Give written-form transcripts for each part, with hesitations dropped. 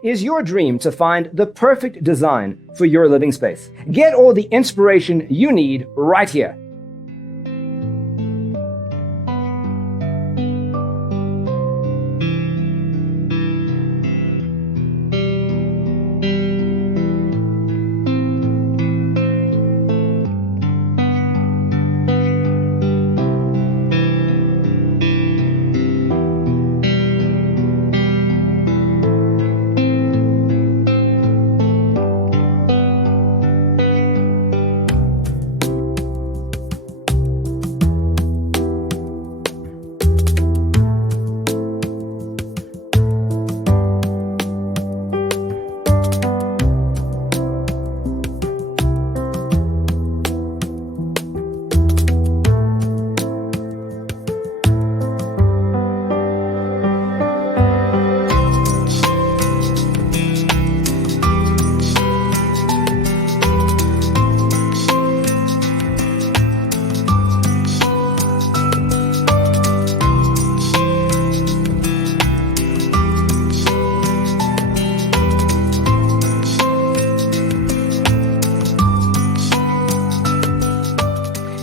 Is your dream to find the perfect design for your living space? Get all the inspiration you need right here.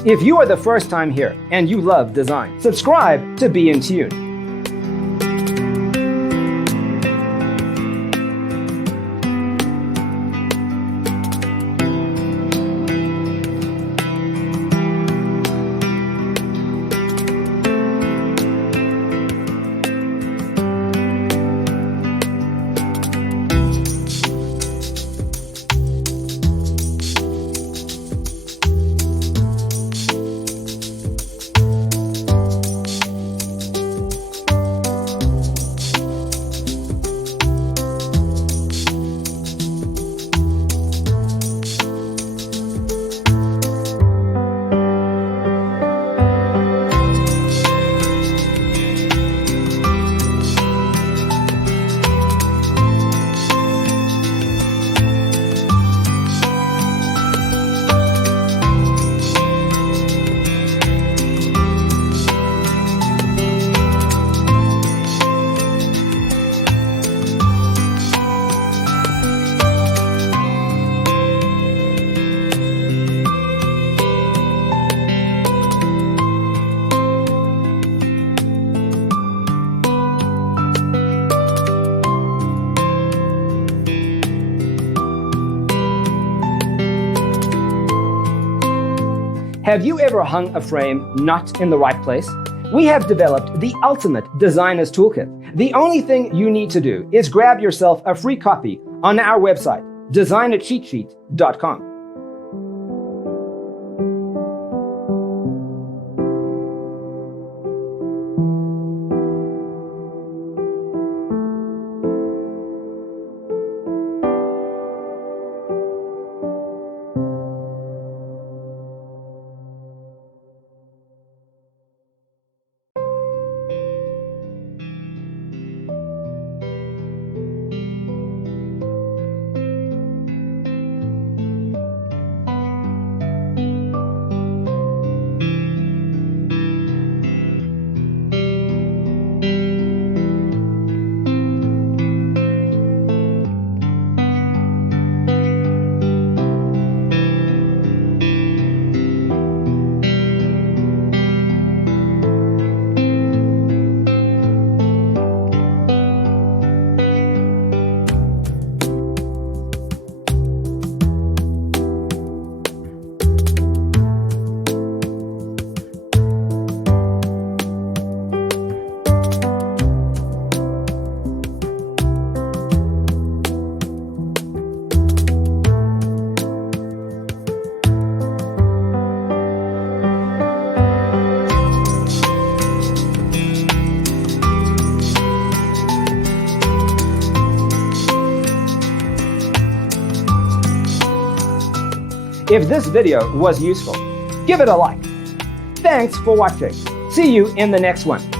If you are the first time here and you love design, subscribe to Be in Tune. Have you ever hung a frame not in the right place? We have developed the ultimate designer's toolkit. The only thing you need to do is grab yourself a free copy on our website, designercheatsheet.com. If this video was useful, give it a like. Thanks for watching. See you in the next one.